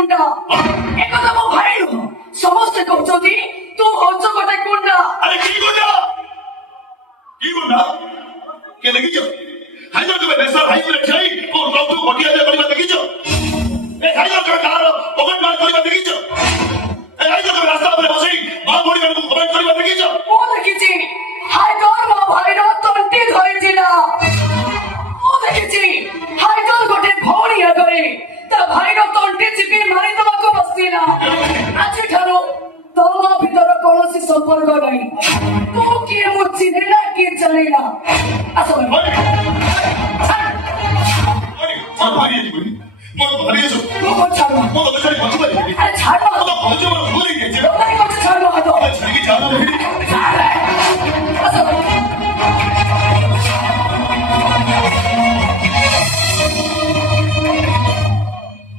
ଗୁଣ୍ଡା ଏକଥା ମୋ ଭାଇ ନୁହଁ ସମସ୍ତେ କହୁଛନ୍ତି ତୁ ହଉଛ ଗୋଟେ ଗୁଣ୍ଡା। আরে কি গুন্ডা কি গুন্ডা কে দেখিছ হাইদর তুমি দেশর হাইদরে ছাই কোন কৌতু ঘটিয়া দে করিবা দেখিছ এই হাইদর তুমি কার পকেট মার করিবা দেখিছ এই হাইদর তুমি রাস্তা উপরে বসেই মা পরিবারକୁ কমেন্ট করিবা দেখিছ ମୁଁ ଦେଖିଛି ହାଇଦର ମୋ ଭାଇର ତଣ୍ଟି ଧରିଥିଲା। ମୁଁ ଦେଖିଛି ହାଇଦର ଗୋଟେ ଭଉଣୀ ଆଗରେ ତା ଭାଇର ତଣ୍ଟି ଚିପି ମାରିଦେବାକୁ ବସିଥିଲା। ଆଜିଠାରୁ ତମ ଭିତର କୌଣସି ସମ୍ପର୍କ ନାହିଁ। ତୁ କିଏ ମୁଁ ଚିହ୍ନିଲା କିଏ ଜାଣିଲା ଆସ মন ভারিয়ে দিবনি মন ভারিয়েছ ମୁଁ ଛାଡ মন তো ছাড়ি বাঁচতে পারি আরে ছাড় মন তো ভুলে গেছে ছাড় হাত ছাড়ি কি জানা